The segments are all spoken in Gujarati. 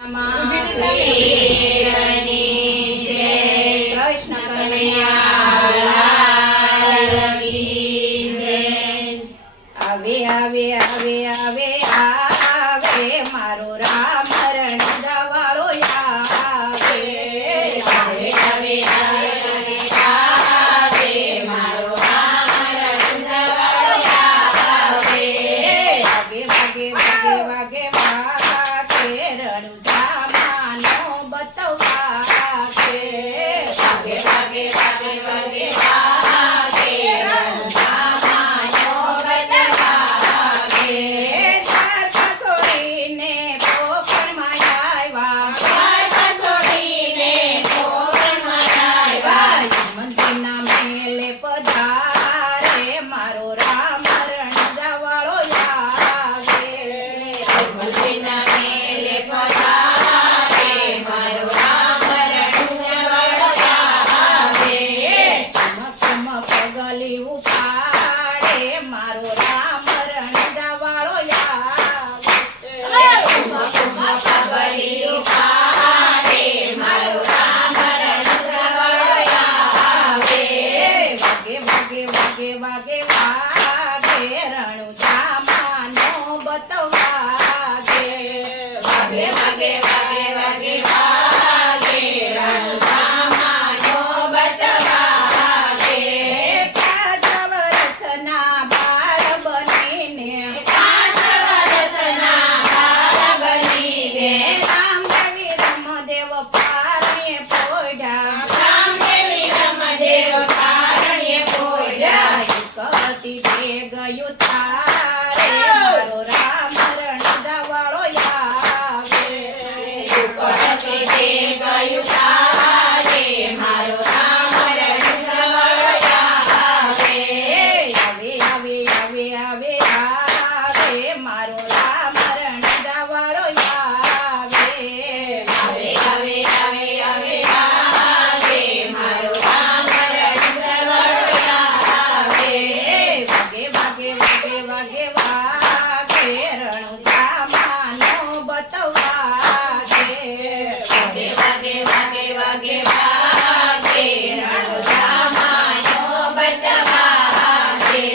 કૃષ્ણ કનૈયા લાલ કી જય। આવે આવે આવે આવે આવે મારો રામ રણજા વાળો આવે। આવે આવે આવે આવે મારો રામ રણજા વાળો આવે। વાગે વાગે વાગે વાગે વાગે રણજા માનો બતવા છે। વાગે વાગે વાગે વાગે વાગે રણજા માનો બતવા છે। સાસા છોડીને પોપણમાં આવ્યા, સાસા છોડીને પોપણમાં આવ્યા। મંદિરના મેલે પધારે મારો રામ રણજા વાળો આવે। મંદિરના મેલે પધારે મારો રામ રણજા વાળો આવે। કમ પગલી ઉપાડે મારો રામ રણજા વાળો આવે। પગલી ઉપાડે મારો રામ રણજા વાળો આવે। વાગે વાગે વાગે વાગે વાગે રણુજા માનો બતવા છે। વાગે વાગે વાગે વાગે વાગે રણુજા માનો બતવા છે। 5 વર્ષના બાળ બનીને, 5 વર્ષના બાળ બનીને રામદેવી રમદેવ પારણે પોઢ્યા, રામદેવી રમદેવ પારણે પોઢ્યા। કવતી તે ગયું તારે મારો રામ રણજા વાળો આવે। કવતી તે ગયું તારે મારો રામ રણજા વાળો આવે। આવે આવે આવે આવે આવે મારો રામ રણજા વાળો આવે। આવે આવે આવે આવે આવે મારો રામ રણજા વાળો આવે। વાગે વાગે વાગે વાગે વાગે રણુજા માનો બતવા છે। વાગે વાગે વાગે વાગે વાગે રણુજા માનો બતવા છે।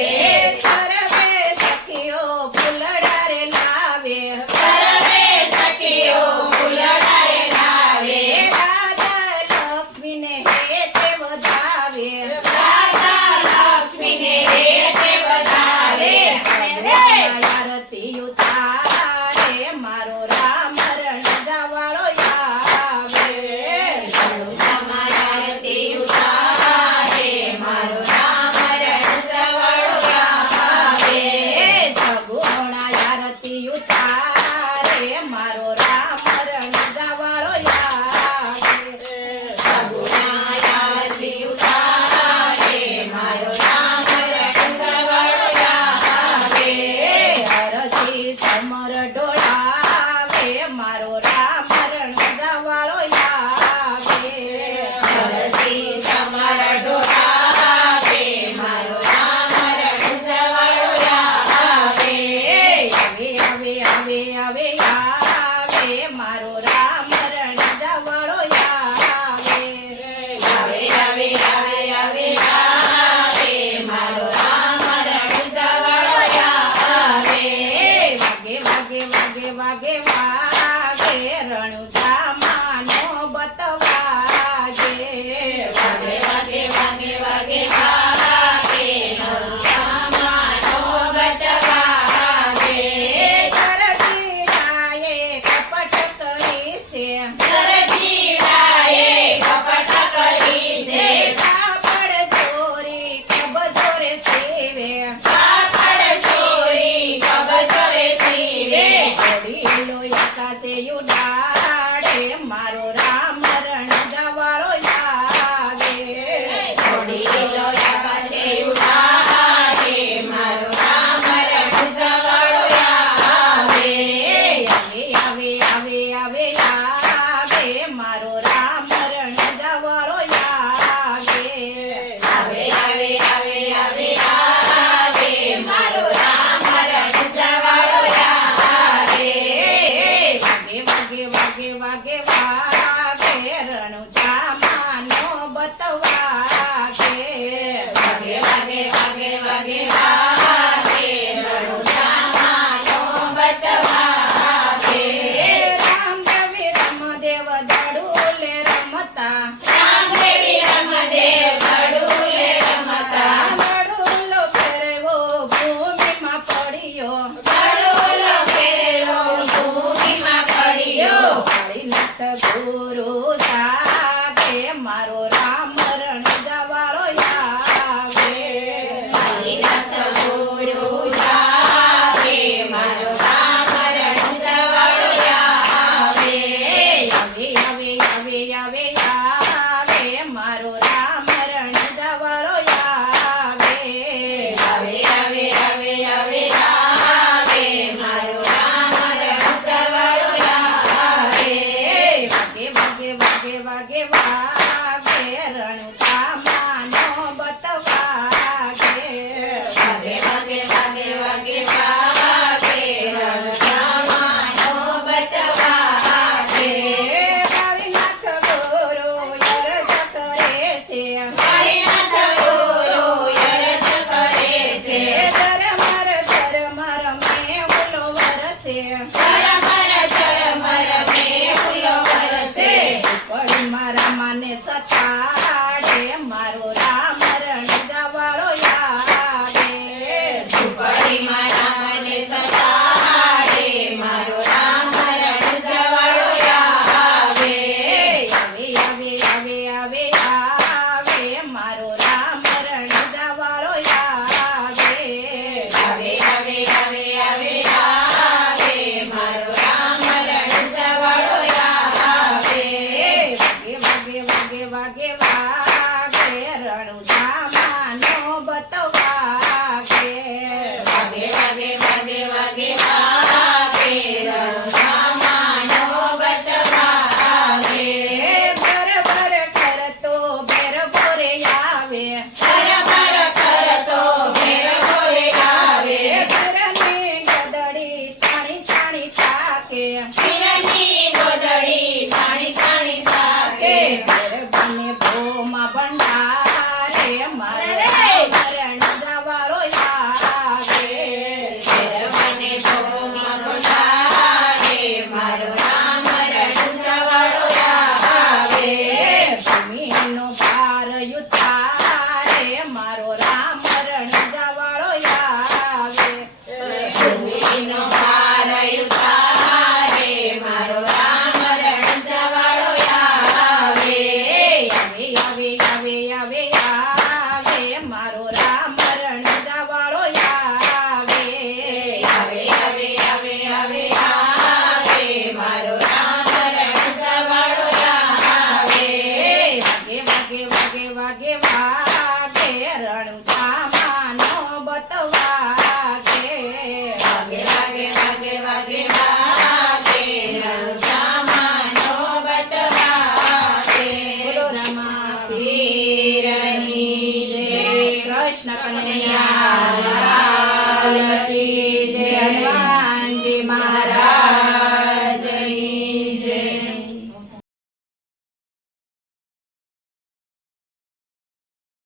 સર્વે સખીઓ ફૂલડા રે લાવે, સર્વે સખીઓ ફૂલડા રે લાવે। રાધા લક્ષ્મીને હેતે વધાવે, રાધા લક્ષ્મીને હેતે વધાવે। આરતી ઉતારે મારો રામ રણજા વાળો આવે। રણુજામાં આરતી ઉતારે મારો રામ રણજા વાળો આવે। સગુણા આરતી ઉતારે મારો રામ રણજા વાળો આવે। સગુણા આરતી ઉતારે મારો રામ રણજા વાળો આવે। હરસી સમર ડોળાવે મારો રામ રણજા વાળો આવે। હરસી સમર ડોળાવે મારો રામ રણજા વાળો આવે। આવે આવે આવે આવે આવે મારો રામ રણજા વાળો આવે। આવે આવે આવે આવે આવે મારો રામ રણજા વાળો આવે। વાગે વાગે વાગે વાગે વાગે રણુજા માનો બતવા છે। વાગે વાગે વાગે વાગે વાગે રણુજા માનો બતવા છે। સરજી ગાયે કપટ કરી છે, સરજી ગાયે કપટ કરી છે। કાપડ ચોરી કબજોરે સીવે, કાપડ ચોરી કબજોરે સીવે। ઘોડીલો આકાશે ઉડાડે મારો રામ રણજા વાળો આવે। ઘોડીલો આકાશે ઉડાડે મારો રામ રણજા વાળો આવે। આવે આવે આવે આવે આવે મારો રામ રણજા વાળો આવે। આવે આવે આવે આવે આવે મારો રામ રણજા વાળો આવે। વાગે વાગે વાગે વાગે વાગે વાગે વાગે વાગે રણુજામાનો બતવાગે રામદેવી રમદેવ દડુલે રમતા રામદેવી રમદેવ દડુલે રમતા દડુલો ફેરવો ભૂમિમાં પડ્યો દડુલો ફેરવો ભૂમિમાં પડ્યો કાળીનાથ ગુરુ જાગે મારો રામ રણજાવાળો આવે કાળીનાથ ગુરુ જાગે મારો રામ રણજાવાળો આવે આવે આવે આવે આવે મારો રામ રણજાવાળો આવે આવે આવે આવે આવે આવે મારો રામ રણજાવાળો આવે વાગે વાગે વાગે વાગે વાગે રણુજામાનો બતવાગે વાગે વાગે વાગે વાગે વાગે રણજામાનો બતવાગે કાળીનાથ ગુરુ યરજ કરે છે કાળીનાથ ગુરુ યરજ કરે છે ધરમર ધરમર મેં ફૂલો વરસે ઝરમર મે ફૂલો વરસે પડી મારા માને સતાડે મારો રામ રણજાવાળો આવે ઝૂંપડી મારા મને સતાડે મારો રામ રણજાવાળો આવે આવે આવે આવે આવે આવે મારો રામ રણજાવાળો આવે આવે આવે આવે આવે આવે મારો રામ રણજાવાળો આવે વાગે વાગે વાગે વાગે રણુજામાનો બતવાગે વાગે વાગે વાગે વાગે વાગે રણજામાનો બતવાગે ભર કરતો ભેર ભોરે આવે ઝરમર કરતો ભેર ભોરે આવે ભરની ગદડી છાણી છાણી થાકે વીરની ગોદડી છાણી છાણી થાકે બને ભોમાં ભંડારે મારે રણજાવાળો આવે મને ભોમાં ભંડારે મારો રામ રણજાવાળો આવે જમીનનો ભાર ઉતારે મારો રામ રણજાવાળો આવે ભૂમિનો ભાર ઉતારે મારો રામ રણજાવાળો આવે આવે આવે આવે આવે આવે મારો રામ રણજાવાળો આવે આવે આવે આવે આવે આવે મારો રામ રણજાવાળો આવે વાગે વાગે વાગે વાગે રણુજામાનો બતવાગે વાગે વાગે વાગે વાગે વાગે રણજામાનો બતવાગે બોલો રમા પીરની જય કૃષ્ણ કનૈયા લાલ કી